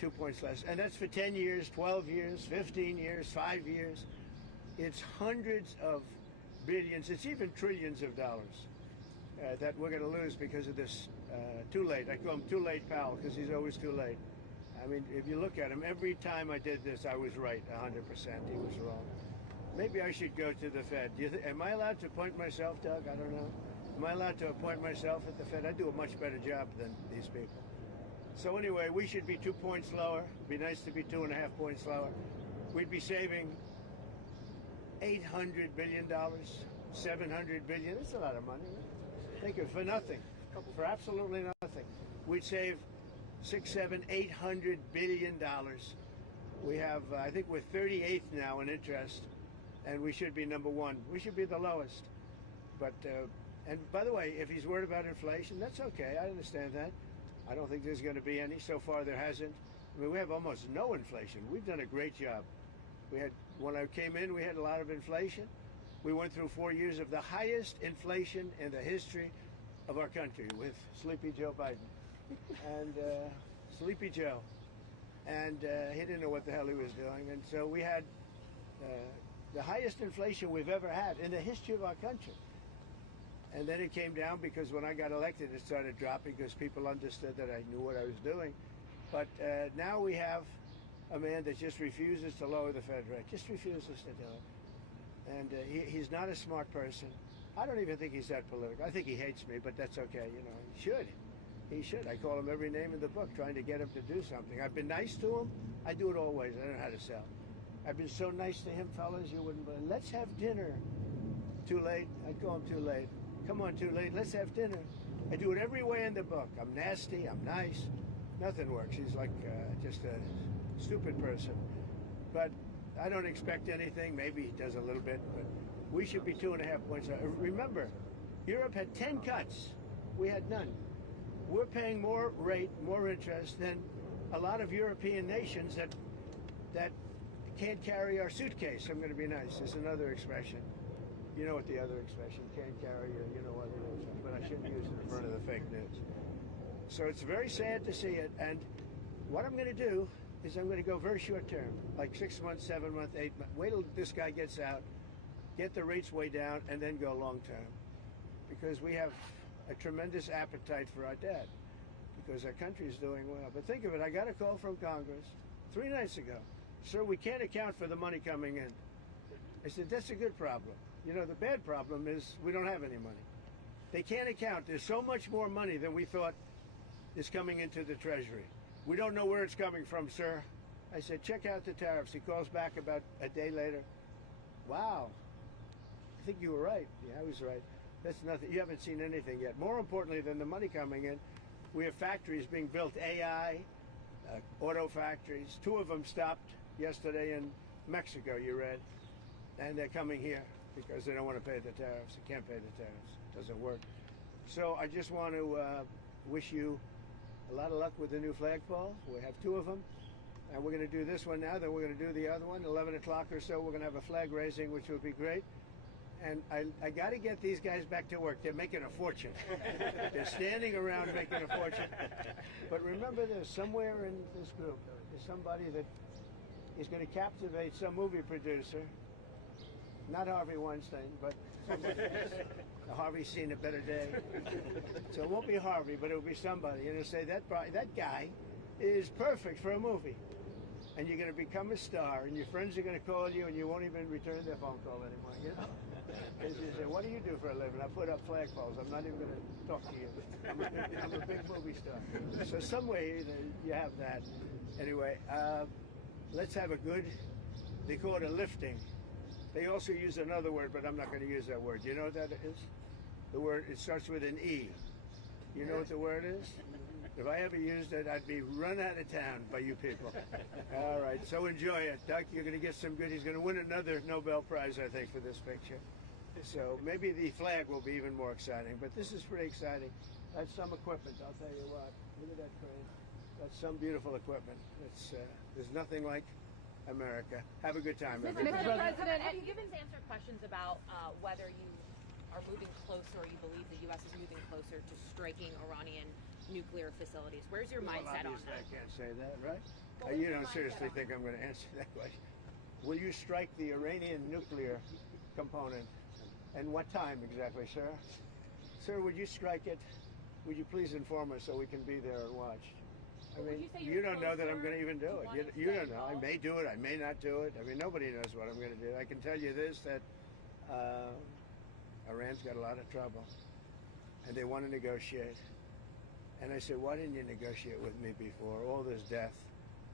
2 points less. And that's for 10 years, 12 years, 15 years, 5 years. It's hundreds of billions, it's even trillions of dollars that we're going to lose because of this too late. I call him Too Late Pal because he's always too late. I mean, if you look at him, every time I did this, I was right 100%. He was wrong. Maybe I should go to the Fed. Am I allowed to appoint myself, Doug? I don't know. Am I allowed to appoint myself at the Fed? I do a much better job than these people. So anyway, we should be 2 points lower. It'd be nice to be 2.5 points lower. We'd be saving $800 billion, $700 billion. That's a lot of money. Right? Think of it, for nothing, for absolutely nothing. We'd save $600, $700, $800 billion. We have, I think we're 38th now in interest, and we should be number 1. We should be the lowest. But, and by the way, if he's worried about inflation, that's okay. I understand that. I don't think there's going to be any. So far, there hasn't. I mean, we have almost no inflation. We've done a great job. When I came in, we had a lot of inflation. We went through 4 years of the highest inflation in the history of our country with Sleepy Joe Biden. And Sleepy Joe. And he didn't know what the hell he was doing. And so we had the highest inflation we've ever had in the history of our country. And then it came down because when I got elected, it started dropping because people understood that I knew what I was doing. But now we have a man that just refuses to lower the Fed rate, just refuses to do it. And he's not a smart person. I don't even think he's that political. I think he hates me, but that's okay. You know, he should. He should. I call him every name in the book, trying to get him to do something. I've been nice to him. I do it always. I don't know how to sell. I've been so nice to him, fellas, you wouldn't believe. Let's have dinner. Too late? I'd call him too late. Come on, too late. Let's have dinner. I do it every way in the book. I'm nasty. I'm nice. Nothing works. He's like just a stupid person. But I don't expect anything. Maybe he does a little bit, but we should be 2.5 points. Remember, Europe had 10 cuts. We had none. We're paying more rate, more interest than a lot of European nations that can't carry our suitcase. I'm going to be nice. There's another expression. You know what the other expression, can't carry your, you know what it is, but I shouldn't use it in front of the fake news. So it's very sad to see it, and what I'm going to do is I'm going to go very short term, like 6 months, 7 months, 8 months. Wait till this guy gets out, get the rates way down, and then go long term. Because we have a tremendous appetite for our debt, because our country is doing well. But think of it, I got a call from Congress 3 nights ago. Sir, we can't account for the money coming in. I said, that's a good problem. You know, the bad problem is we don't have any money. They can't account. There's so much more money than we thought is coming into the Treasury. We don't know where it's coming from, sir. I said, check out the tariffs. He calls back about a day later. Wow, I think you were right. Yeah, I was right. That's nothing. You haven't seen anything yet. More importantly than the money coming in, we have factories being built, AI, auto factories. 2 of them stopped yesterday in Mexico, you read, and they're coming here because they don't want to pay the tariffs. They can't pay the tariffs. It doesn't work. So I just want to wish you a lot of luck with the new flagpole. We have 2 of them, and we're going to do this one now, then we're going to do the other one. 11 o'clock or so, we're going to have a flag raising, which will be great. And I got to get these guys back to work. They're making a fortune. They're standing around making a fortune. But remember this, somewhere in this group is somebody that is going to captivate some movie producer. Not Harvey Weinstein, but somebody else. Harvey's seen a better day. So it won't be Harvey, but it'll be somebody. And it'll say, that guy is perfect for a movie. And you're going to become a star, and your friends are going to call you, and you won't even return their phone call anymore. You know? They say, what do you do for a living? I put up flagpoles. I'm not even going to talk to you. I'm a big movie star. So some way you have that. Anyway, let's have a good, they call it a lifting. They also use another word, but I'm not going to use that word. You know what that is? The word, it starts with an E. You know what the word is? If I ever used it, I'd be run out of town by you people. All right, so enjoy it. Doug, you're going to get some good. He's going to win another Nobel Prize, I think, for this picture. So maybe the flag will be even more exciting, but this is pretty exciting. That's some equipment, I'll tell you what. Look at that crane. That's some beautiful equipment. It's there's nothing like America. Have a good time, everybody. Mr. President, have you given answered questions about whether you are moving closer, or you believe the U.S. is moving closer to striking Iranian nuclear facilities? Where's your mindset on that? I can't say that, right? You don't seriously think I'm going to answer that question? Will you strike the Iranian nuclear component? And what time exactly, sir? Sir, would you strike it? Would you please inform us so we can be there and watch? I mean, you don't know that I'm going to even do it. You don't know. I may do it. I may not do it. I mean, nobody knows what I'm going to do. I can tell you this, that Iran's got a lot of trouble, and they want to negotiate. And I said, why didn't you negotiate with me before? All this death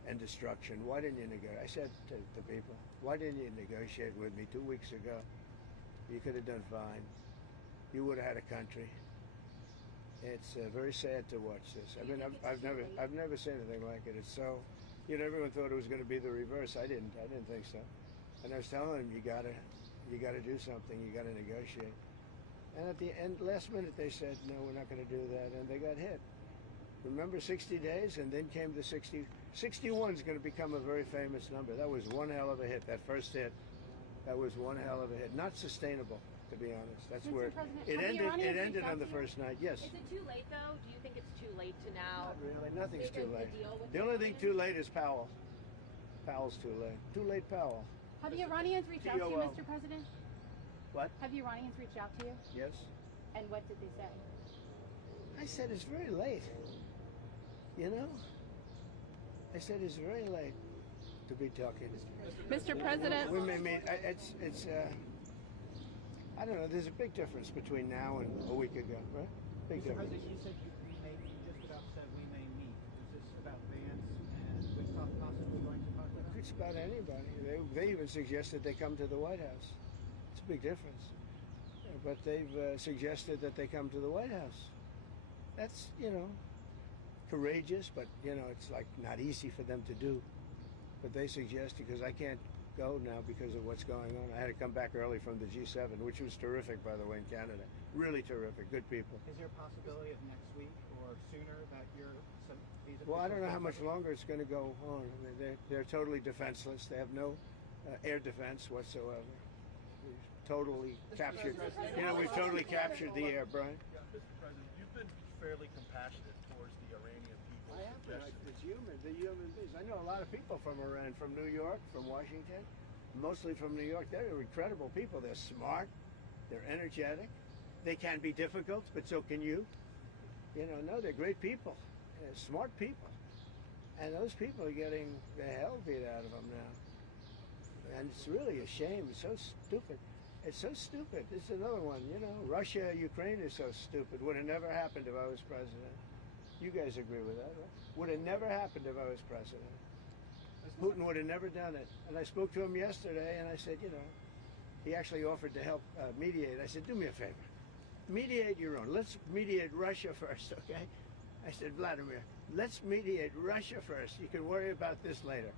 and destruction. Why didn't you negotiate? I said to the people, why didn't you negotiate with me 2 weeks ago? You could have done fine. You would have had a country. It's very sad to watch this. I mean, I've never seen anything like it. It's so, everyone thought it was going to be the reverse. I didn't think so. And I was telling them, you gotta do something. You gotta negotiate. And at the end, last minute, they said, no, we're not going to do that, and they got hit. Remember 60 days, and then came the 60. 61 is going to become a very famous number. That was one hell of a hit. That first hit, that was one hell of a hit. Not sustainable, to be honest. That's where it ended. It ended on the first night. Yes. Is it too late though? Do you think it's too late to now? Not really. Nothing's too late. The only thing too late is Powell. Powell's too late. Too late, Powell. Have the Iranians reached out to you, Mr. President? What? Have the Iranians reached out to you? Yes. And what did they say? I said it's very late. I said it's very late to be talking. Mr. President. We may meet. It's. I don't know. There's a big difference between now and a week ago, right? Big difference. President, you said you just about said we may meet. Is this about Vance and with possibly going to talk about? It's about anybody. They even suggested they come to the White House. It's a big difference. But they've suggested that they come to the White House. That's, courageous, but, it's like not easy for them to do. But they suggest, because I can't go now because of what's going on. I had to come back early from the G7, which was terrific, by the way, in Canada. Really terrific, good people. Is there a possibility of next week or sooner that these Well, I don't know how much longer it's going to go on. I mean, they're totally defenseless. They have no air defense whatsoever. We've totally captured. We've totally captured the air, Brian. Yeah, Mr. President, you've been fairly compassionate towards the Iranian people. I have been. It's human. The human beings. I know a lot of people from Iran, from New York, from Washington, mostly from New York. They're incredible people. They're smart. They're energetic. They can be difficult, but so can you. No, they're great people. They're smart people. And those people are getting the hell beat out of them now. And it's really a shame. It's so stupid. It's so stupid. It's another one, Russia, Ukraine is so stupid. Would have never happened if I was president. You guys agree with that, right? Would have never happened if I was president. Putin would have never done it. And I spoke to him yesterday, and I said, he actually offered to help mediate. I said, do me a favor. Mediate your own. Let's mediate Russia first, okay? I said, Vladimir, let's mediate Russia first. You can worry about this later.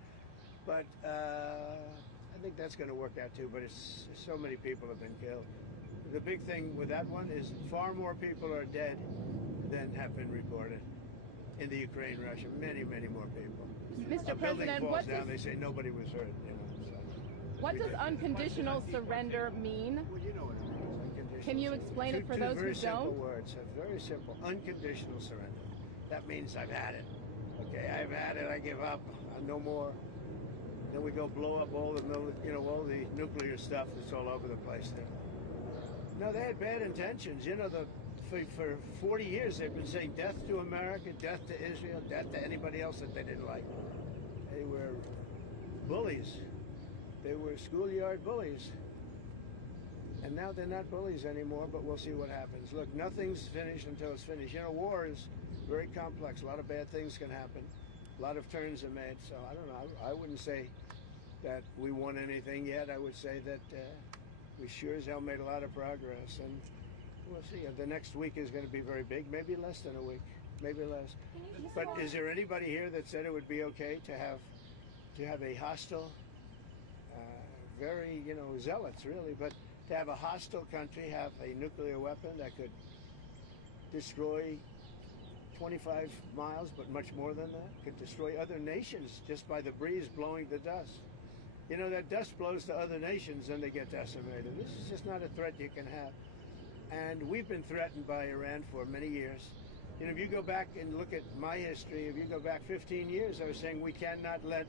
But I think that's going to work out too, but it's so many people have been killed. The big thing with that one is far more people are dead than have been reported in the Ukraine, Russia. Many, many more people. Mr. A building President, falls down, they say nobody was hurt. What does unconditional surrender mean? Well, you know what it means. Unconditional Can you surrender. explain it for Two those who very simple don't? words. Very simple. Unconditional surrender. That means I've had it. Okay, I've had it. I give up. No more. Then we go blow up all the all the nuclear stuff that's all over the place there. No, they had bad intentions. For 40 years they've been saying death to America, death to Israel, death to anybody else that they didn't like. They were bullies. They were schoolyard bullies. And now they're not bullies anymore, but we'll see what happens. Look, nothing's finished until it's finished. War is very complex. A lot of bad things can happen. A lot of turns are made. So I don't know. I wouldn't say that we won anything yet. I would say that we sure as hell made a lot of progress. And we'll see. The next week is going to be very big. Maybe less than a week. Maybe less. But is there anybody here that said it would be okay to have a hostile, very, zealots really, but to have a hostile country have a nuclear weapon that could destroy 25 miles, but much more than that, could destroy other nations just by the breeze blowing the dust. That dust blows to other nations and they get decimated. This is just not a threat you can have. And we've been threatened by Iran for many years. You know, if you go back and look at my history, if you go back 15 years, I was saying we cannot let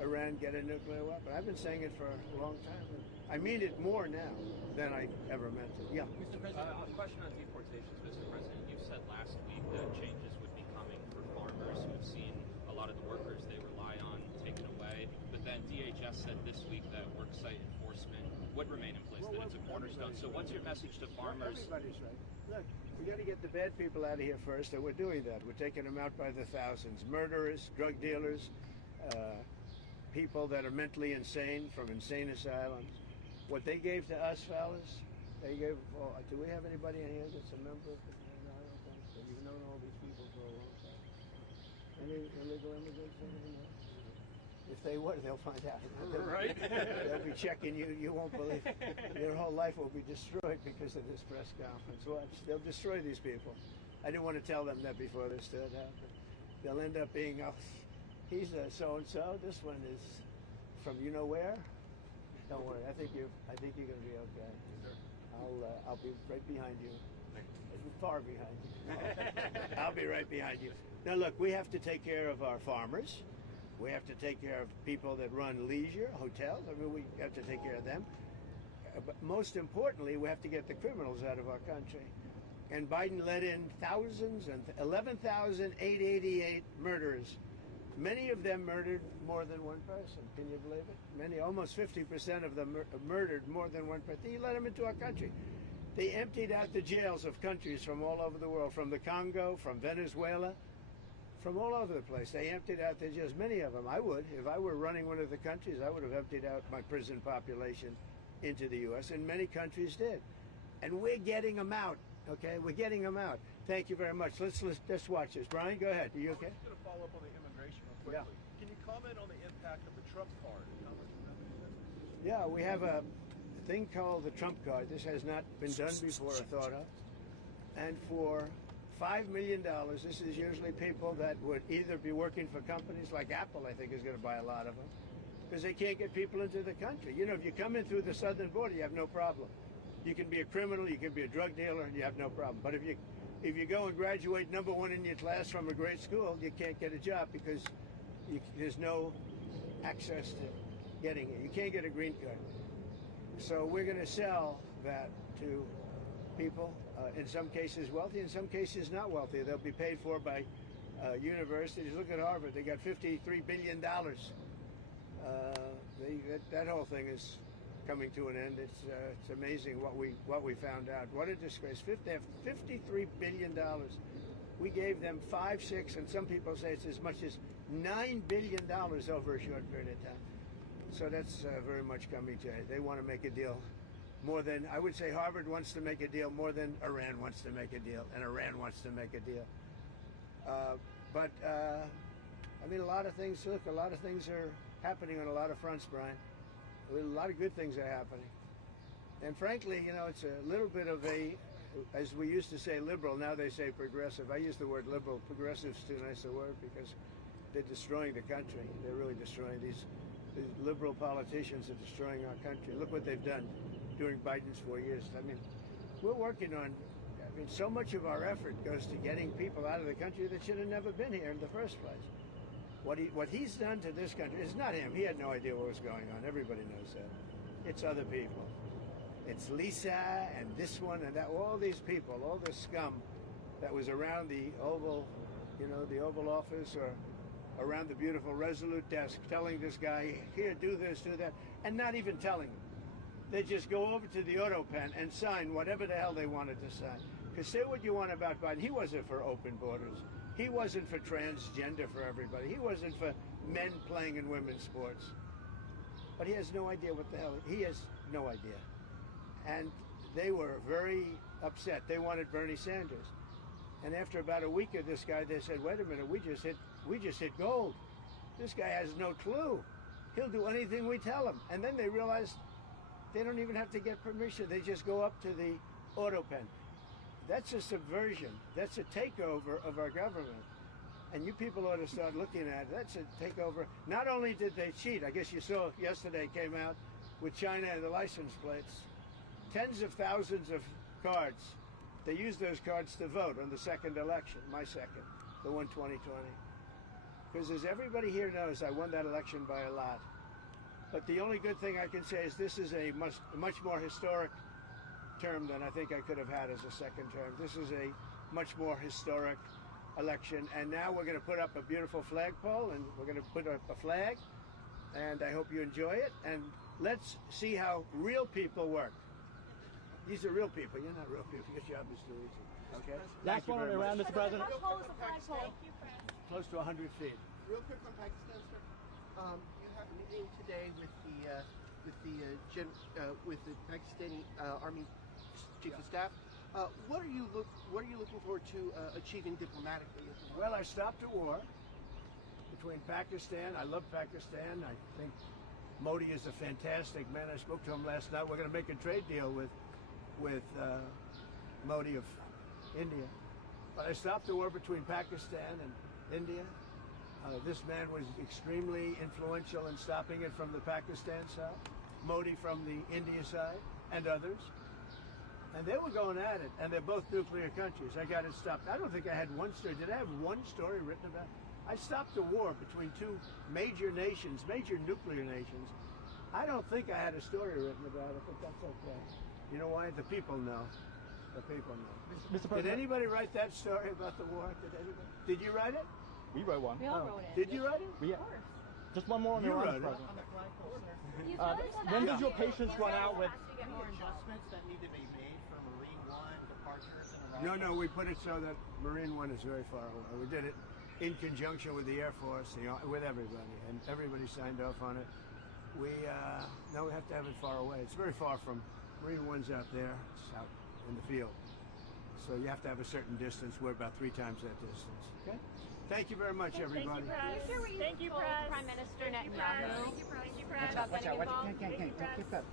Iran get a nuclear weapon. I've been saying it for a long time. I mean it more now than I ever meant it. Yeah. Mr. President, a question on deportations, Mr. President. You said last week that changes would be coming for farmers who have seen a lot of the workers they rely on taken away. But then DHS said this week that worksite enforcement would remain in place, that it's a cornerstone. So what's your message to farmers? Everybody's right. Look, we got to get the bad people out of here first, and we're doing that. We're taking them out by the thousands. Murderers, drug dealers, people that are mentally insane from insane asylums. What they gave to us, fellas, they gave. Well, do we have anybody in here that's a member of the? No, I don't think so. You've known all these people for a long time. Any illegal immigrants in here? If they were, they'll find out. Right. They'll be checking you. You won't believe it. Your whole life will be destroyed because of this press conference. Watch. They'll destroy these people. I didn't want to tell them that before this stood up. They'll end up being, oh, he's a so-and-so. This one is from you know where. Don't worry. I think you're going to be okay. I'll be right behind you. Far behind you. I'll be right behind you. Now look, we have to take care of our farmers. We have to take care of people that run leisure, hotels. I mean, we have to take care of them. But most importantly, we have to get the criminals out of our country. And Biden let in thousands and 11,888 murderers. Many of them murdered more than one person. Can you believe it? Many, almost 50% of them murdered more than one person. He let them into our country. They emptied out the jails of countries from all over the world, from the Congo, from Venezuela, from all over the place. They emptied out the jails, many of them. I would. If I were running one of the countries, I would have emptied out my prison population into the U.S., and many countries did. And we're getting them out, okay? We're getting them out. Thank you very much. Let's watch this. Brian, go ahead. Are you okay? I'm just going to follow up on the immigration real quickly. Can you comment on the impact of the Trump card? How much of that is? Yeah, we have a thing called the Trump card. This has not been done before or thought of. And for $5 million, this is usually people that would either be working for companies like Apple, I think, is going to buy a lot of them, because they can't get people into the country. You know, if you come in through the southern border, you have no problem. You can be a criminal, you can be a drug dealer, and you have no problem. But if you go and graduate number one in your class from a great school, you can't get a job because there's no access to getting it. You can't get a green card. So we're going to sell that to people, in some cases wealthy, in some cases not wealthy. They'll be paid for by universities. Look at Harvard. They got $53 billion. That whole thing is coming to an end. It's amazing what we found out. What a disgrace. They have $53 billion. We gave them 5, 6, and some people say it's as much as $9 billion over a short period of time. So that's very much coming to it. They want to make a deal more than, I would say Harvard wants to make a deal more than Iran wants to make a deal, and Iran wants to make a deal. I mean, a lot of things are happening on a lot of fronts, Brian. A lot of good things are happening. And frankly, you know, it's a little bit of a, as we used to say liberal, now they say progressive. I use the word liberal. Progressive's too nice a word because they're destroying the country. They're really destroying these liberal politicians are destroying our country. Look what they've done during Biden's 4 years. I mean, we're working on, so much of our effort goes to getting people out of the country that should have never been here in the first place. What he's done to this country, it's not him. He had no idea what was going on. Everybody knows that. It's other people. It's Lisa and this one and that, all these people, all the scum that was around the Oval, the Oval Office or around the beautiful Resolute desk telling this guy, here, do this, do that, and not even telling him. They just go over to the auto pen and sign whatever the hell they wanted to sign. Because say what you want about Biden, he wasn't for open borders. He wasn't for transgender for everybody. He wasn't for men playing in women's sports. But he has no idea what the hell, he has no idea. And they were very upset. They wanted Bernie Sanders. And after about a week of this guy, they said, wait a minute, we just hit gold. This guy has no clue. He'll do anything we tell him. And then they realized they don't even have to get permission. They just go up to the auto pen. That's a subversion. That's a takeover of our government. And you people ought to start looking at it. That's a takeover. Not only did they cheat, I guess you saw yesterday came out with China and the license plates. Tens of thousands of cards they used those cards to vote on the second election, my second, the one 2020. Because as everybody here knows, I won that election by a lot. But the only good thing I can say is this is a much more historic term than I think I could have had as a second term. This is a much more historic election. And now we're going to put up a beautiful flagpole, and we're going to put up a flag. And I hope you enjoy it. And let's see how real people work. These are real people. You're not real people. Your job is too easy. Okay? Last one around, Mr. President. How tall is the flagpole? Close to 100 feet. Real quick on Pakistan, sir. You have a meeting today with the Pakistani Army Chief of Staff. What are you looking forward to achieving diplomatically? Well, I stopped a war between Pakistan. I love Pakistan. I think Modi is a fantastic man. I spoke to him last night. We're going to make a trade deal with Modi of India. But I stopped the war between Pakistan and India. This man was extremely influential in stopping it from the Pakistan side, Modi from the India side, and others. And they were going at it, and they're both nuclear countries. I got it stopped. I don't think I had one story. Did I have one story written about it? I stopped a war between two major nations, major nuclear nations. I don't think I had a story written about it, but that's okay. You know why? The people know. The people know. Mr. President. Did anybody write that story about the war? Did anybody? Did you write it? We wrote one. We all wrote it. Did you write it? We, just one more on You Iran, wrote it. Mr. President. On the flagpole, sir. He's Uh, really just when does asking your you- patience he's run really out just with- asking you to get Any more involved. adjustments that need to be made for Marine One departures and arrivals? No, we put it so that Marine One is very far away. We did it in conjunction with the Air Force, with everybody, and everybody signed off on it. Now we have to have it far away. It's very far from Marine One's out there. It's out in the field. So you have to have a certain distance. We're about 3 times that distance. Okay? Thank you very much, everybody. Are you sure what you told Prime Minister Netanyahu about getting involved? Get back.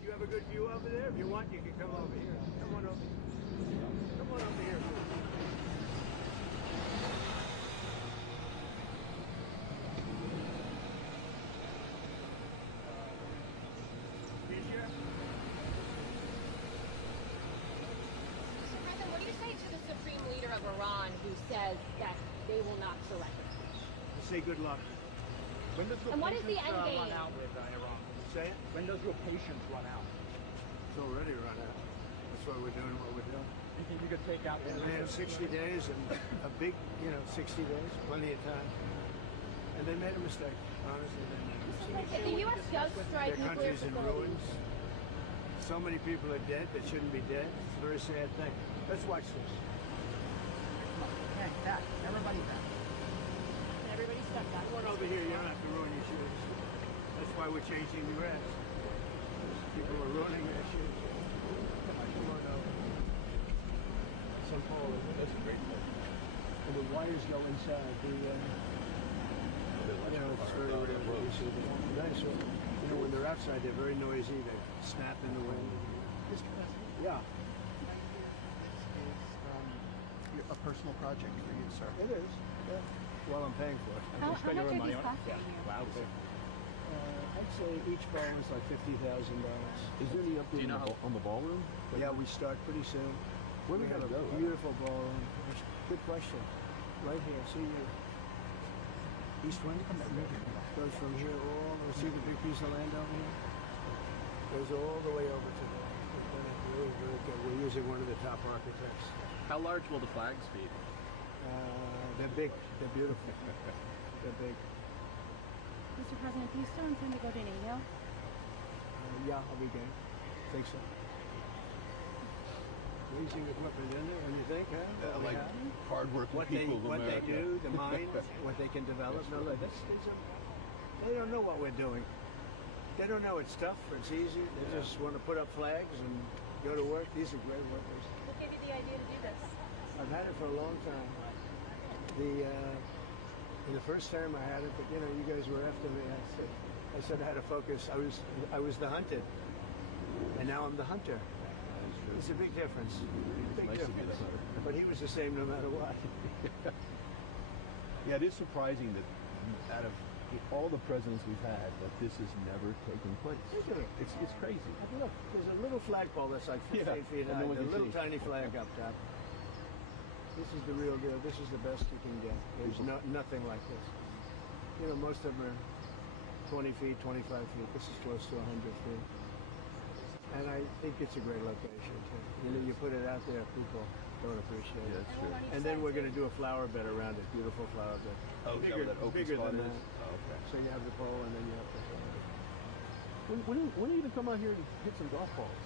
Do you have a good view over there? If you want, you can come over here. Come on over here. Come on over here. Fisher? Mr. President, what do you say to the supreme leader of Iran who says that they will not surrender? Say good luck. When does your And what is the patience, end game? run out with Iran? Say it. When does your patience run out? It's already run out. That's why we're doing what we're doing. You think you could take out the And they have 60 days and a big, 60 days, plenty of time. And they made a mistake. Honestly, they made a mistake. If the U.S. does strike Their nuclear country's in facilities, ruins. So many people are dead that shouldn't be dead. It's a very sad thing. Let's watch this. Okay, back. Everybody back. everybody step back. Come on over here. You don't have to ruin your shoes. That's why we're changing the grass. People are ruining their shoes. Come on over. Some pole. That's a great place. And the wires go inside. It's very rare that you see them. Dinosaur. When they're outside, they're very noisy. They snap in the wind. Mr. President, Yeah, this is a personal project for you, sir. it is. Yeah. Well, I'm paying for it. How much are these costing you? Wow. I'd say each ball is like $50,000. Is there any update on the ballroom? Yeah, we start pretty soon. Where do we we have a gotta go? beautiful ballroom. Good question. Right here. See you. East wind goes from here all. See the big piece of land over here? Goes all the way over to there. Really, really good. We're using one of the top architects. How large will the flags be? They're big. They're beautiful. They're big. Mr. President, do you still intend to go to NATO? Yeah, I'll be game. Think so. Amazing equipment in there, and you think, huh? Like hardworking what people of what they America. do, the minds, what they can develop. No, look, they don't know what we're doing. They don't know it's tough or it's easy. They just want to put up flags and go to work. These are great workers. What gave you the idea to do this? I've had it for a long time. In the first term I had it, but you know, you guys were after me. I said I had to focus. I was the hunted, and now I'm the hunter. It's a big difference. Big nice to be difference. the hunter. But he was the same no matter what. Yeah, it is surprising that out of all the presidents we've had, that this has never taken place. Isn't it? It's crazy. Look, there's a little flagpole that's like 15 Yeah, feet and high. no one The can little see. tiny flag up top. This is the real deal. This is the best you can get. There's nothing like this. You know, most of them are 20 feet, 25 feet. This is close to 100 feet. And I think it's a great location, too. You know, you put it out there, people don't appreciate Yeah, it. that's true. And then we're going to do a flower bed around it, beautiful flower bed. Oh, is that where that open bigger spot than is? that. Oh, okay. So you have the pole and then you have the flower. When are you going to come out here and hit some golf balls?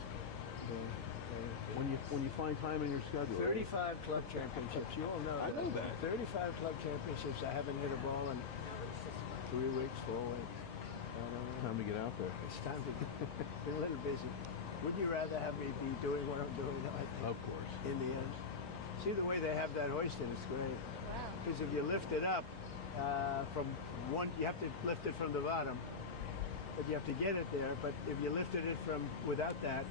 When you find time in your schedule. 35 club championships. You all know. I know that. 35 club championships. I haven't hit a ball in 3 weeks, 4 weeks. Time to get out there. It's time to been a little busy. Wouldn't you rather have me be doing what I'm doing now? I think, Of course. in the end. See the way they have that hoisted? It's great. Wow. Because if you lift it up from one, you have to lift it from the bottom, but you have to get it there. But if you lifted it from without that,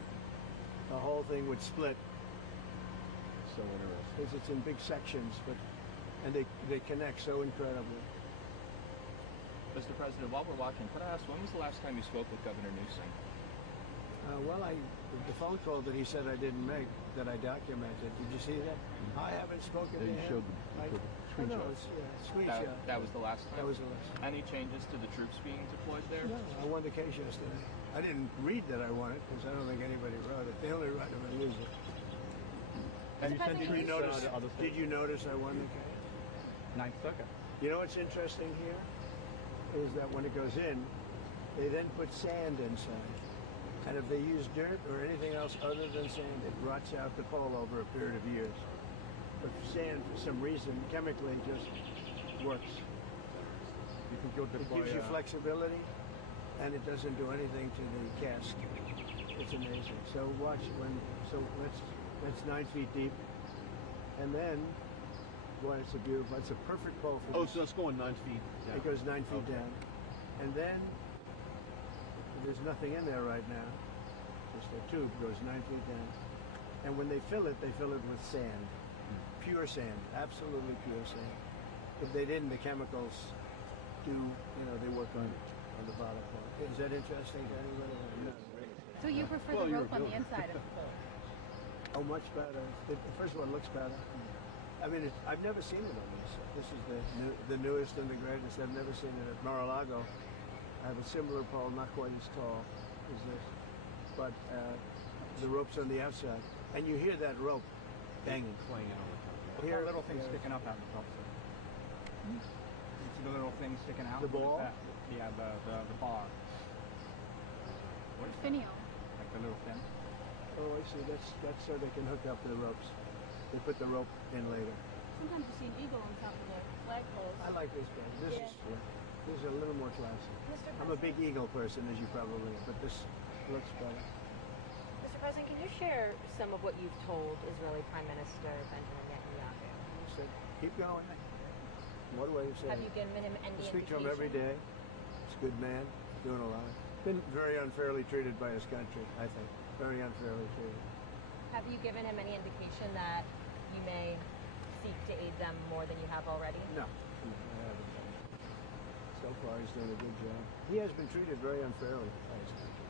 the whole thing would split So interesting. because it's in big sections. And they connect so incredibly. Mr. President, while we're watching, could I ask, when was the last time you spoke with Governor Newsom? The phone call that he said I didn't make, that I documented. Did you see that? I haven't spoken Yeah, to you him. showed I the know, screenshot. it's screenshot. That was the last time? That was the last. Any changes to the troops being deployed there? No, I won the case yesterday. I didn't read that I won it because I don't think anybody wrote it. They only write if I lose it. Mr. President, Did you notice I won the case? Ninth Circuit. You know what's interesting here is that when it goes in, they then put sand inside. And if they use dirt or anything else other than sand, it rots out the pole over a period of years. But sand, for some reason, chemically just works. You think you'll It deploy gives you flexibility, and it doesn't do anything to the cast. It's amazing. So watch that's 9 feet deep, and then, boy, it's a perfect pole for Oh, this. so that's going 9 feet down. It goes 9 feet Okay. down, and then there's nothing in there right now. Just a tube goes 9 feet down, and when they fill it with sand, pure sand, absolutely pure sand. If they didn't, the chemicals they work on the bottom part. Is that interesting to anybody? No. So you prefer Well, the you're rope on the revealing. inside of the pole? Oh, much better. First of all, it looks better. I mean, I've never seen it on this. This is the newest and the greatest. I've never seen it at Mar-a-Lago. I have a similar pole, not quite as tall as this, but the rope's on the outside, and you hear that rope banging. Clanging all the time. What's that little thing sticking up out in the top, sir? It's the little thing sticking out. The ball? What is that? Yeah, the bar. What is that? Finial. Like the little fin? Oh, I see. That's so they can hook up the ropes. They put the rope in later. Sometimes you see an eagle on top of the flagpoles. I like this better. This is a little more classy. I'm a big eagle person, as you probably know, but this looks better. Mr. President, can you share some of what you've told Israeli Prime Minister Benjamin Netanyahu? So keep going. What do I say? Have you given him any I speak to him indication? every day. He's a good man, doing a lot. Been very unfairly treated by his country, I think. Very unfairly treated. Have you given him any indication that you may seek to aid them more than you have already? No, I haven't done it. So far, he's doing a good job. He has been treated very unfairly by his country.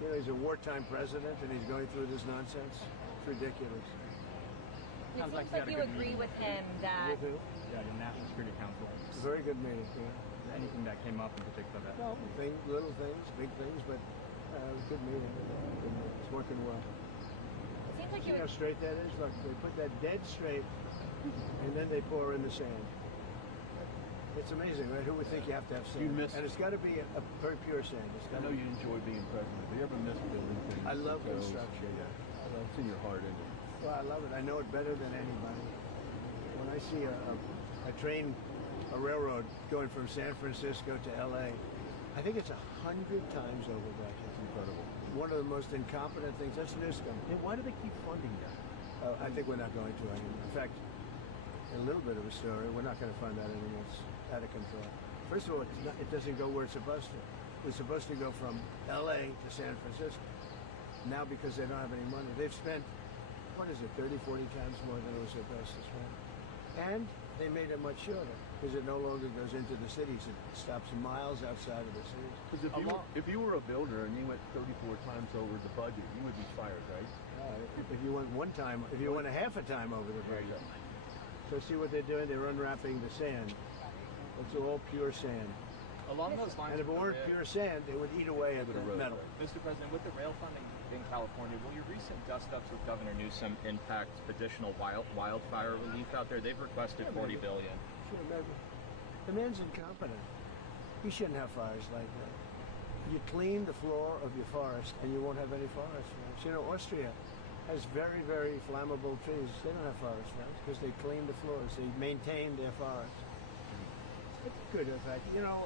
You know, he's a wartime president, and he's going through this nonsense. It's ridiculous. It Sounds seems like like you you had a good agree meeting. with him that With who? Yeah, the National Security Council. It's a very good meeting. Yeah. Anything that came up in particular that? Well, little things, big things, but good meeting. Good meeting. It's working well. it seems like See you how would, straight that is? Look, they put that dead straight, and then they pour in the sand. It's amazing, right? Who would think you have to have sand? You miss- And it's got to be a very pure sand. It's I gotta know be- you enjoy being president, but you ever miss building things? I love So, construction. Yeah, it's in your heart, isn't it? Well, I love it. I know it better than anybody. When I see a train, a railroad going from San Francisco to L.A., I think it's 100 times over budget. It's incredible. One of the most incompetent things. That's Newsom. And why do they keep funding that? I think we're not going to anymore. In fact, a little bit of a story. We're not going to fund that anymore. It's out of control. First of all, it doesn't go where it's supposed to. It's supposed to go from L.A. to San Francisco. Now, because they don't have any money, they've spent, 30, 40 times more than it was supposed to spend. And they made it much shorter because it no longer goes into the cities. It stops miles outside of the cities. Because if you were a builder and you went 34 times over the budget, you would be fired, right? If you went one time, if you went a half a time over the budget. So see what they're doing? They're unwrapping the sand. It's all pure sand. Along those lines, And if it weren't pure sand, it would eat away at the metal. Mr. President, with the rail funding in California, will your recent dust-ups with Governor Newsom impact additional wildfire relief out there? They've requested $40 billion. Sure, maybe. The man's incompetent. He shouldn't have fires like that. You clean the floor of your forest and you won't have any forest fires. You know, Austria has very, very flammable trees. They don't have forest fires because they clean the floors. They maintain their forests. It's good, in fact. You know,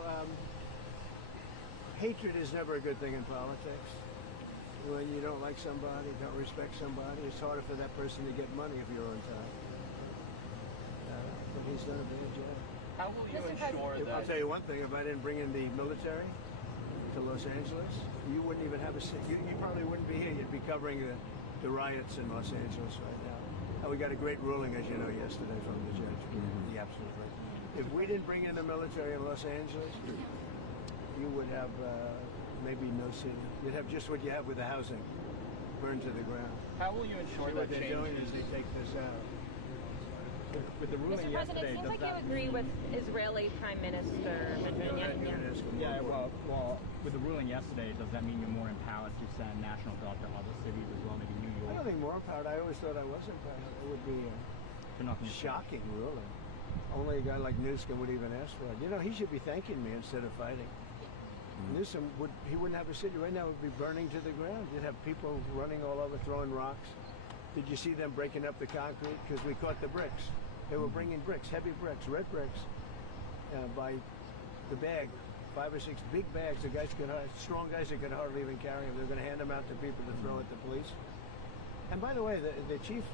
hatred is never a good thing in politics. When you don't like somebody, don't respect somebody, it's harder for that person to get money if you're on top. But he's done a bad job. How will you ensure that... I'll tell you one thing, if I didn't bring in the military to Los Angeles, you wouldn't even have a seat. You probably wouldn't be here. You'd be covering the riots in Los Angeles right now. And we got a great ruling, as you know, yesterday from the judge. The absolute right. If we didn't bring in the military in Los Angeles, you would have maybe no city. You'd have just what you have with the housing, burned to the ground. How will you ensure What that they're doing is they take this out. With the ruling Mr. President, it seems like you agree with Israeli Prime Minister Benjamin Netanyahu. Yeah, well, with the ruling yesterday, does that mean you're more empowered to send National Guard to other cities as well, maybe New I York? don't think more empowered. I always thought I was empowered. It would be shocking, really. Only a guy like Newsom would even ask for it. You know, he should be thanking me instead of fighting. Newsom wouldn't have a city right now. It would be burning to the ground. You'd have people running all over, throwing rocks. Did you see them breaking up the concrete? Because we caught the bricks. They were bringing bricks, heavy bricks, red bricks, by the bag, 5 or 6 big bags. The guys strong guys that could hardly even carry them. They're going to hand them out to people to throw at the police. And by the way, the chief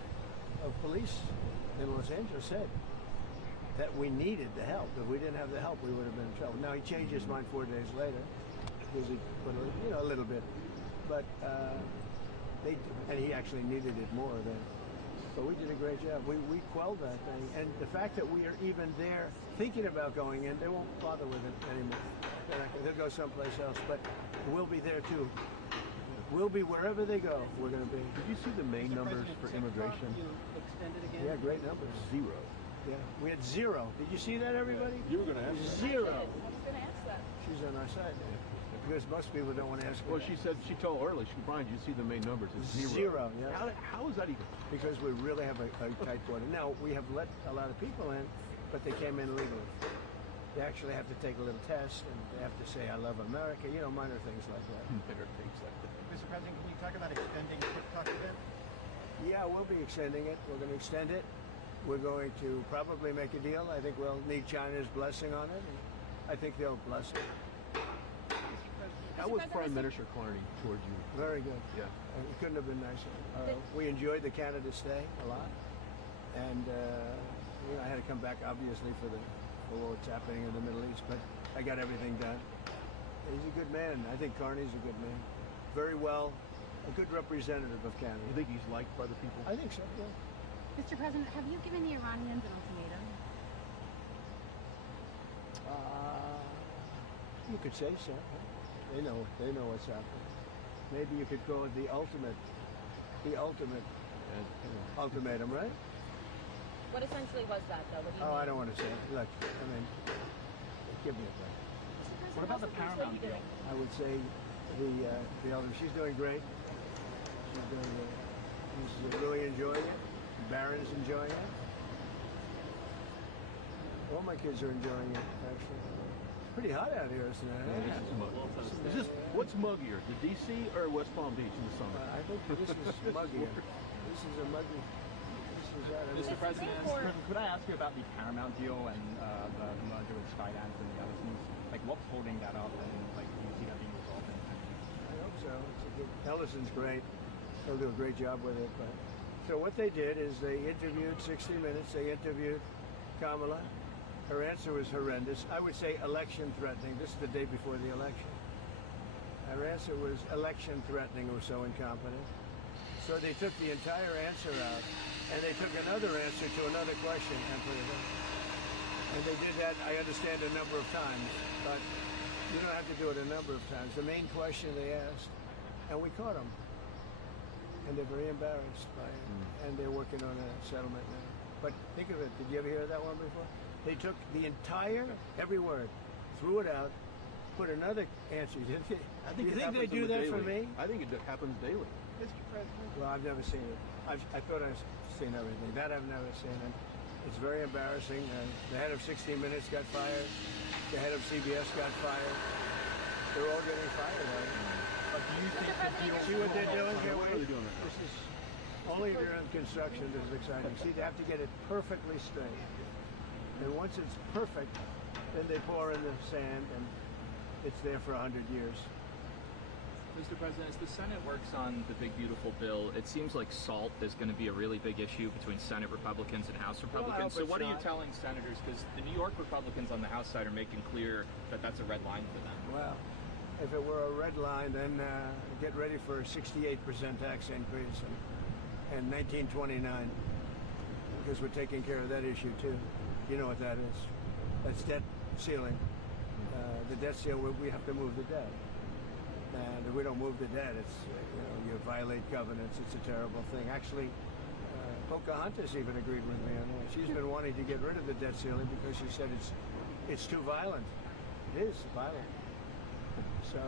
of police in Los Angeles said that we needed the help. If we didn't have the help, we would have been in trouble. Now he changed his mind 4 days later, because he put a little bit, but and he actually needed it more than. But we did a great job. We quelled that thing, and the fact that we are even there thinking about going in, they won't bother with it anymore. They'll go someplace else, but we'll be there too. We'll be wherever they go. We're going to be. Did you see the main numbers for immigration? You extended again? Yeah, great numbers. 0. Yeah, we had 0. Did you see that, everybody? You were going to ask that. 0. I was going to ask that. She's on our side now. Because most people don't want to ask her. Well, that. she said, she told earlier, Brian, did you see the main numbers? It's 0. 0, yeah. How is that even? Because we really have a tight border. Now, we have let a lot of people in, but they came in legally. They actually have to take a little test, and they have to say, I love America, you know, minor things like that. Better things like that. Mr. President, can you talk about extending TikTok a bit? Yeah, we'll be extending it. We're going to extend it. We're going to probably make a deal. I think we'll need China's blessing on it, and I think they'll bless it. How was Prime Minister Carney towards you? Very good. Yeah. It couldn't have been nicer. We enjoyed the Canada stay a lot, and I had to come back obviously for what's happening in the Middle East, but I got everything done. He's a good man. I think Carney's a good man. Very well, a good representative of Canada. You think he's liked by the people? I think so. Yeah. Mr. President, have you given the Iranians an ultimatum? You could say so. They know what's happening. Maybe you could call it the ultimate ultimatum, right? What essentially was that, though? What do you Oh, mean? I don't want to say it. Look, I mean, give me a break. What about the Paramount deal? I would say the elder. She's doing great. She's doing great. She's really enjoying it. Barron's enjoying it. All my kids are enjoying it, actually. It's pretty hot out here, isn't it? Is this, what's muggier, the DC or West Palm Beach in the summer? I think this is muggier. This is a muggy. Mr. President, could I ask you about the Paramount deal and the merger with Skydance and the Ellisons? Like, what's holding that up, and like, do you see that being resolved? I hope so. It's a good. Ellison's great. He'll do a great job with it, but So what they did is they interviewed 60 Minutes. They interviewed Kamala. Her answer was horrendous. I would say election threatening. This is the day before the election. Her answer was election threatening or so incompetent. So they took the entire answer out, and they took another answer to another question and put it in. And they did that, I understand, a number of times, but you don't have to do it a number of times. The main question they asked, and we caught them. And they're very embarrassed by it, and they're working on a settlement now. But think of it, did you ever hear that one before? They took the entire, every word, threw it out, put another answer. You think they do that for me? I think it happens daily. Mr. President. Well, I've never seen it. I thought I've seen everything. That I've never seen. And it's very embarrassing. The head of 60 Minutes got fired. The head of CBS got fired. They're all getting fired. But do you think the deal? See what they're doing here? What are they doing right now? This is only during construction this is exciting. See, they have to get it perfectly straight. And once it's perfect, then they pour in the sand, and it's there for 100 years. Mr. President, as the Senate works on the big beautiful bill, it seems like SALT is going to be a really big issue between Senate Republicans and House Republicans. So what are you telling senators? Because the New York Republicans on the House side are making clear that that's a red line for them. Well, if it were a red line, then get ready for a 68% tax increase in 1929, because we're taking care of that issue too. You know what that is? That's debt ceiling. The debt ceiling, we have to move the debt. And if we don't move the debt, it's you violate covenants. It's a terrible thing. Actually, Pocahontas even agreed with me on that. She's been wanting to get rid of the debt ceiling because she said it's too violent. It is violent. So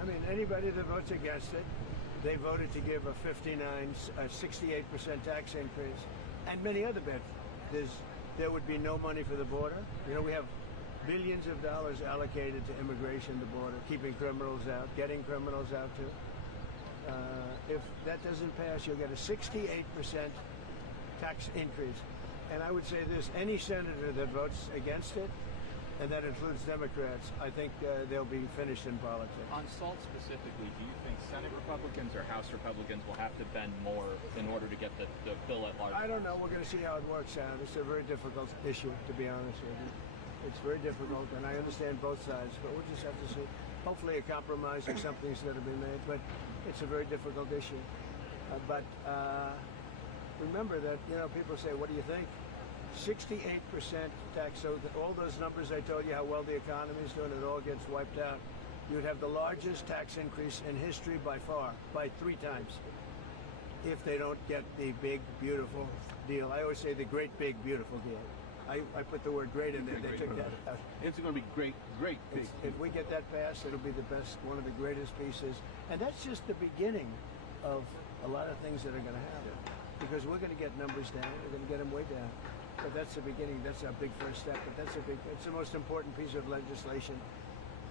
I mean, anybody that votes against it, they voted to give a 68% tax increase, and many other bets. There would be no money for the border. We have billions of dollars allocated to immigration, the border, keeping criminals out, getting criminals out too. If that doesn't pass, you'll get a 68% tax increase. And I would say this, any senator that votes against it, and that includes Democrats, I think they'll be finished in politics. On SALT specifically, do you think Senate Republicans or House Republicans will have to bend more in order to get the bill at large? I don't know. We're going to see how it works out. It's a very difficult issue, to be honest with you. It's very difficult, and I understand both sides, but we'll just have to see. Hopefully a compromise or something's going to be made, but it's a very difficult issue. But remember that, people say, what do you think? 68% tax, so all those numbers I told you how well the economy is doing, it all gets wiped out. You'd have the largest tax increase in history by far, by 3 times, if they don't get the big, beautiful deal. I always say the great, big, beautiful deal. I put the word great in there. They took that out. It's going to be great, big. If we get that passed, it'll be the best, one of the greatest pieces. And that's just the beginning of a lot of things that are going to happen. Because we're going to get numbers down. We're going to get them way down. But that's the beginning. That's our big first step. But it's the most important piece of legislation.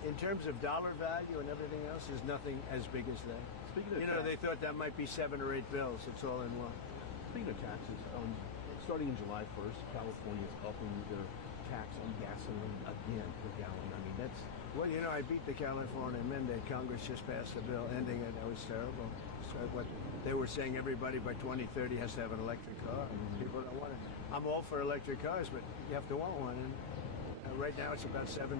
In terms of dollar value and everything else, there's nothing as big as that. Speaking of they thought that might be 7 or 8 bills. It's all in one. Speaking of taxes, starting in July 1st, California is upping their tax on gasoline again per gallon. I mean, that's... Well, I beat the California mandate. Congress just passed a bill ending it. That was terrible. So what they were saying, everybody by 2030 has to have an electric car. People don't want it. I'm all for electric cars, but you have to want one. And right now it's about 7%,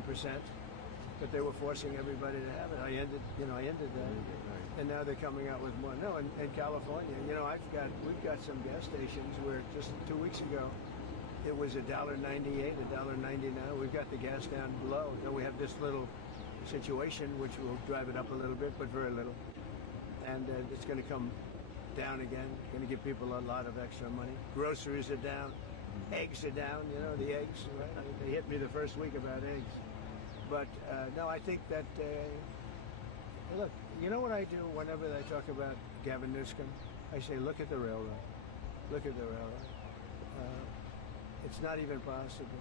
but they were forcing everybody to have it. I ended that. And now they're coming out with more. No, in California, we've got some gas stations where just 2 weeks ago, it was $1.98, $1.99. We've got the gas down below. Then we have this little situation which will drive it up a little bit, but very little. And it's going to come down again. Going to give people a lot of extra money. Groceries are down. Eggs are down. The eggs. Right? They hit me the first week about eggs. But no, I think that. Look, you know what I do whenever I talk about Gavin Newsom? I say, look at the railroad. Look at the railroad. It's not even possible.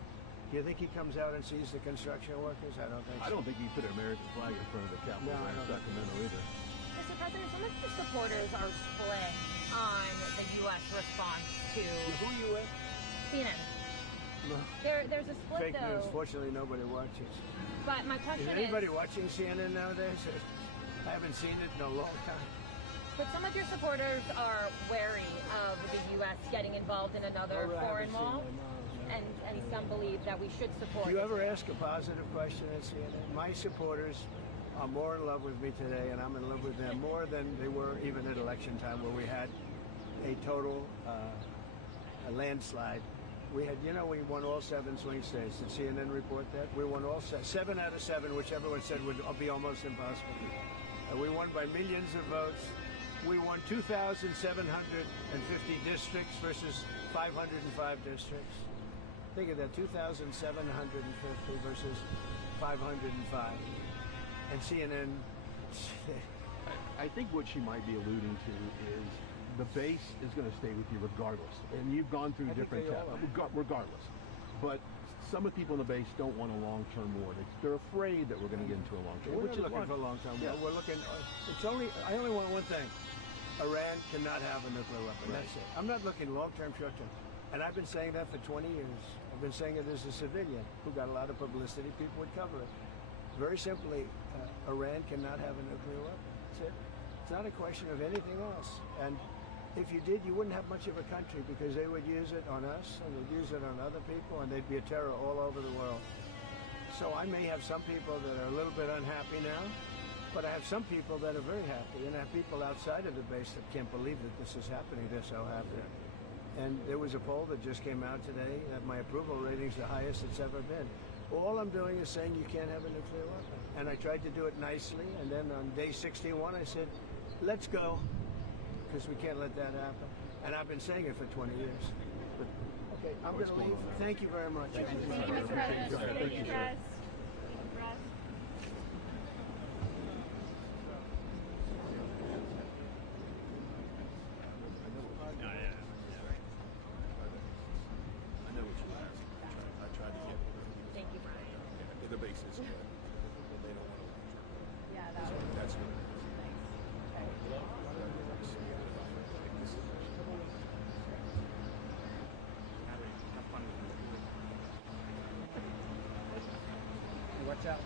Do you think he comes out and sees the construction workers? I don't think so. I don't think he put an American flag in front of the Capitol in Sacramento either. Mr. President, some of your supporters are split on the U.S. response to Who are you with? CNN. No. There's a split, Fake though. news. Fortunately, nobody watches. But my question Is anybody watching CNN nowadays? I haven't seen it in a long time. But some of your supporters are wary of the U.S. getting involved in another foreign wall, and some believe that we should support. Do you ever Israel. ask a positive question at CNN? My supporters are more in love with me today, and I'm in love with them more than they were even at election time, where we had a total a landslide. We had, we won all 7 swing states. Did CNN report that? We won all 7 out of 7, which everyone said would be almost impossible. We won by millions of votes. We won 2,750 districts versus 505 districts. Think of that, 2,750 versus 505. And CNN... I think what she might be alluding to is the base is going to stay with you regardless. And you've gone through different tests, regardless. But some of the people in the base don't want a long-term war. They're afraid that we're going to get into a long-term war. We're not looking for a long-term war. We're looking... I only want one thing. Iran cannot have a nuclear weapon. Right. That's it. I'm not looking long-term, short-term. And I've been saying that for 20 years. I've been saying it as a civilian who got a lot of publicity. People would cover it. Very simply, Iran cannot have a nuclear weapon. That's it. It's not a question of anything else. And if you did, you wouldn't have much of a country, because they would use it on us and they'd use it on other people, and they'd be a terror all over the world. So I may have some people that are a little bit unhappy now, but I have some people that are very happy, and I have people outside of the base that can't believe that this is happening. They're so happy. And there was a poll that just came out today that my approval rating's the highest it's ever been. All I'm doing is saying you can't have a nuclear weapon. And I tried to do it nicely, and then on day 61 I said, let's go, because we can't let that happen. And I've been saying it for 20 years. But, okay, I'm going to leave. Thank you very much. Thank you, Mr. President. Thank you, guys. Thank you, Brian. The base is good, but they don't want to. Yeah, that was That's what it is. Watch out.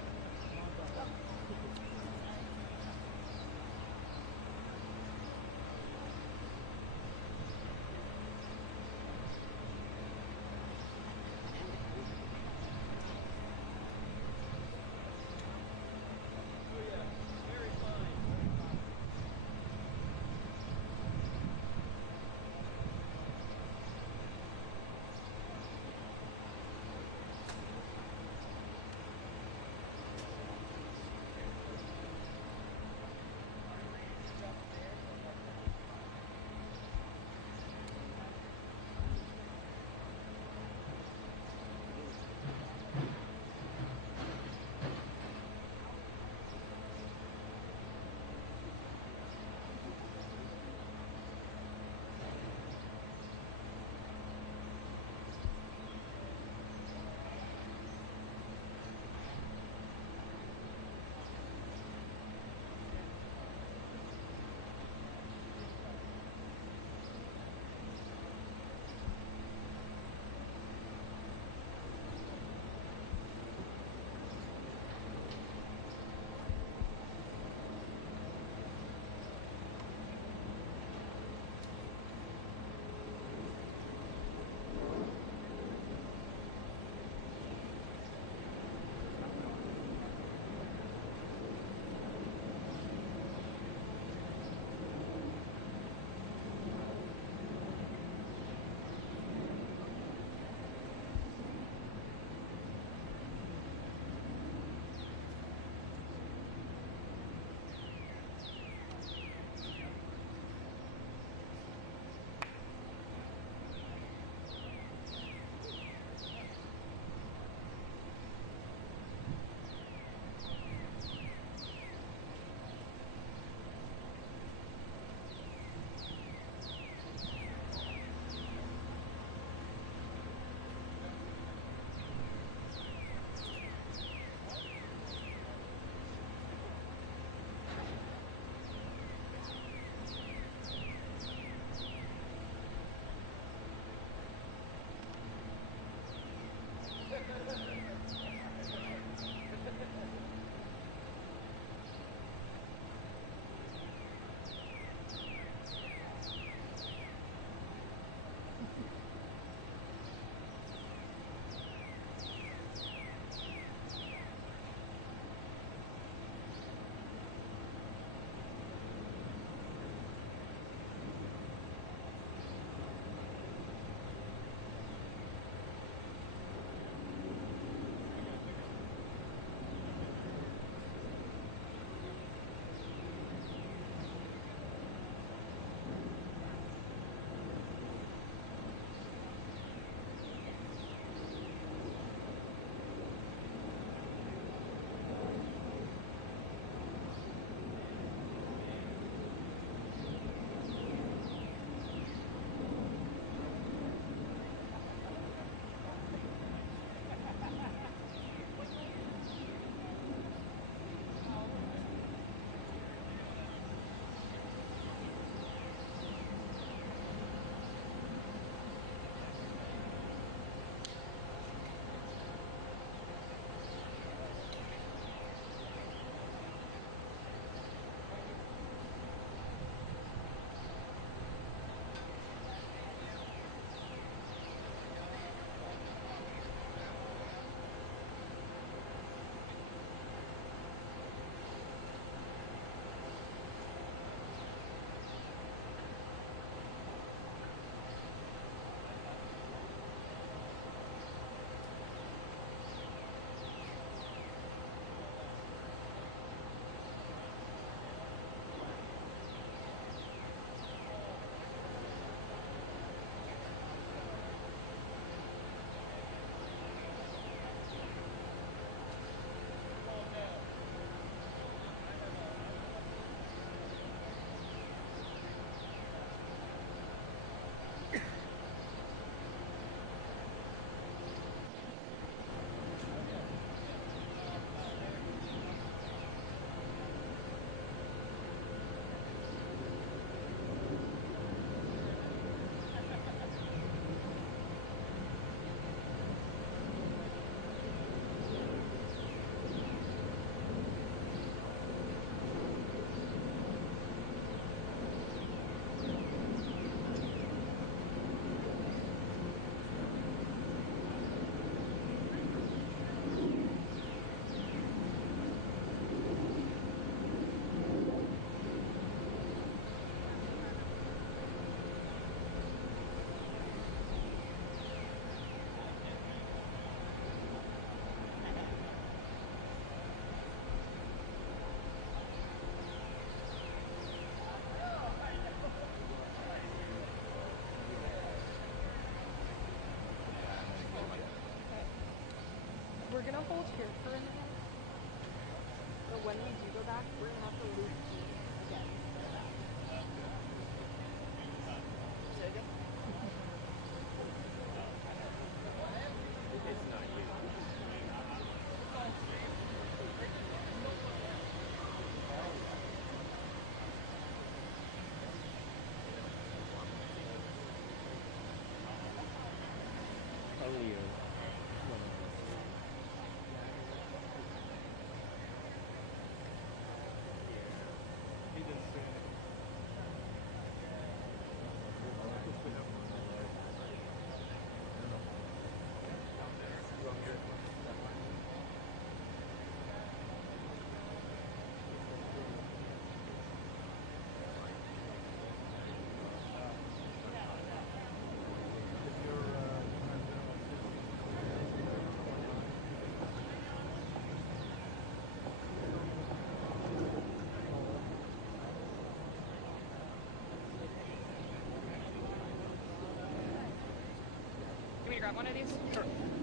when we do go back, we're gonna have to loop again. Say again? It's not you. Only you. Can we grab one of these? Sure.